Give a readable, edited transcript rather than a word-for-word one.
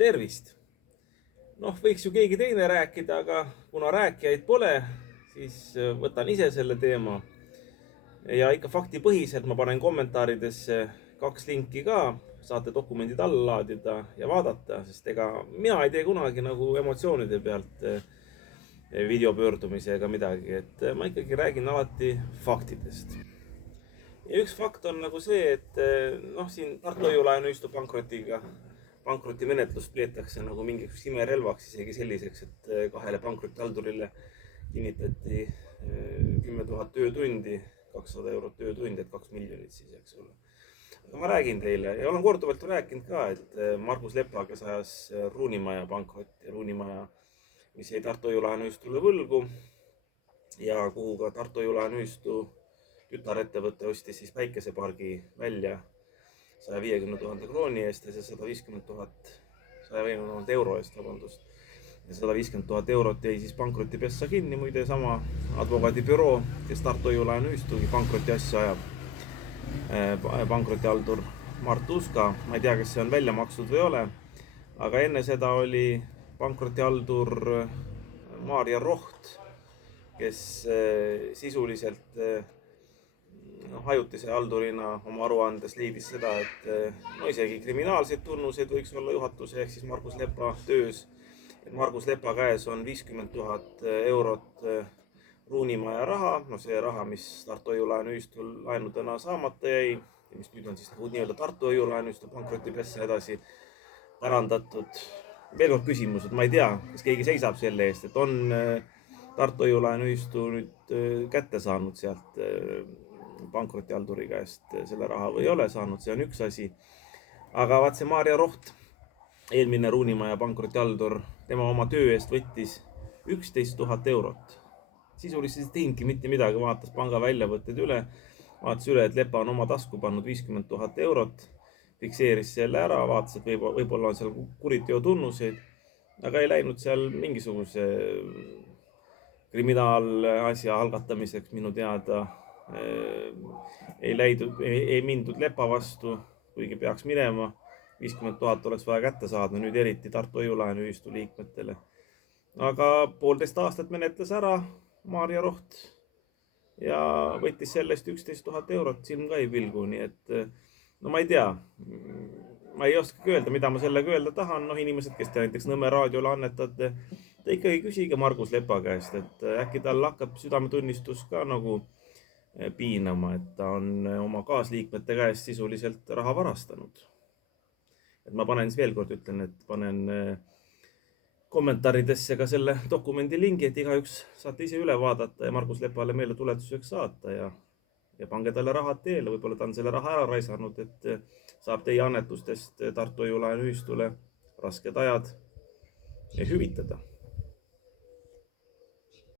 Tervist! Võiks ju keegi teine rääkida, aga kuna rääkijaid pole, siis võtan ise selle teema. Ja ikka faktipõhiselt ma panen kommentaaridesse 2 linki ka, saate dokumendid alla laadida ja vaadata, sest ega mina ei tee kunagi nagu emotsioonide pealt videopöördumise ega midagi, et ma ikkagi räägin alati faktidest. Ja üks fakt on nagu see, et siin Tartu Hoiu-laenuühistu pankrotimenetlust peetakse nagu mingiks imerelvaks, isegi selliseks, et 2 pankrotihaldurile kinnitati 10 000 töötundi, 200 eurot töötund, et 2 miljonit siis, eks ole. Aga ma räägin teile ja olen korduvalt rääkinud ka, et Margus Lepa, kes ajas Ruunimaja pankrotti, Ruunimaja, mis jäi Tartu Hoiu-laenuühistule võlgu ja kuhu ka Tartu Hoiu-laenuühistu tütarettevõte ostis siis päikesepargi välja 150 000 krooni eest ja see 150 000 euro eest, vabandust. Ja 150 000 eurot jäi siis pankrotipessa kinni, muide sama advokaadibüroo, kes Tartu Hoiu-laenuühistugi pankroti asja ajab. Pankrotihaldur Mart Uska, ma ei tea, kas see on välja makstud või ole, aga enne seda oli pankrotihaldur Maarja Roht, kes sisuliselt ajutise haldurina oma aruandes leidis seda, et isegi kriminaalseid tunnuseid võiks olla juhatuse ehk siis Margus Lepa töös. Margus Lepa käes on 50 000 eurot Ruunimaja raha, see raha, mis Tartu Hoiu-laenuühistul laenudena saamata jäi, mis nüüd on siis nii-öelda Tartu Hoiu-laenuühistu pankrotipessa edasi pärandatud. Veel kord küsimus, et ma ei tea, kas keegi seisab selle eest, et on Tartu Hoiu-laenuühistu nüüd kätte saanud sealt pankrotihalduri käest selle raha või ei ole saanud, see on üks asi. Aga vaat see Maarja Roht, eelmine Ruunimaja pankrotihaldur, tema oma töö eest võttis 11 000 eurot. Sisuliselt ei teinudki mitte midagi, vaatas panga väljavõtted üle, vaatas üle, et Lepa on oma tasku pannud 50 000 eurot, fikseeris selle ära, vaatas, et võib-olla on seal kuriteo tunnuseid, aga ei läinud seal mingisuguse kriminaalasja algatamiseks minu teada. Ei mindud Lepa vastu, kuigi peaks minema. 50 000 oleks vaja kätte saada, nüüd eriti Tartu Hoiu-laenuühistu liikmetele. Aga 1,5 aastat menetles ära Maarja Roht ja võttis sellest 11 000 eurot, silm ka ei pilgu, nii et ma ei tea. Ma ei oskagi öelda, mida ma sellega öelda tahan. Inimesed, kes te näiteks Nõmme raadiole annetate, te ikkagi küsige Margus Lepa käest, et äkki tal hakkab südametunnistus ka nagu piinama, et ta on oma kaasliikmete käest sisuliselt raha varastanud. Et ma panen veel kord, ütlen, et panen kommentaaridesse ka selle dokumendi lingi, et igaüks saate ise üle vaadata ja Margus Lepale meelde tuletuseks saata ja pange talle rahad teele. Võib-olla ta on selle raha ära raisanud, et saab teie annetustest Tartu Hoiu-laenuühistule rasked ajad hüvitada.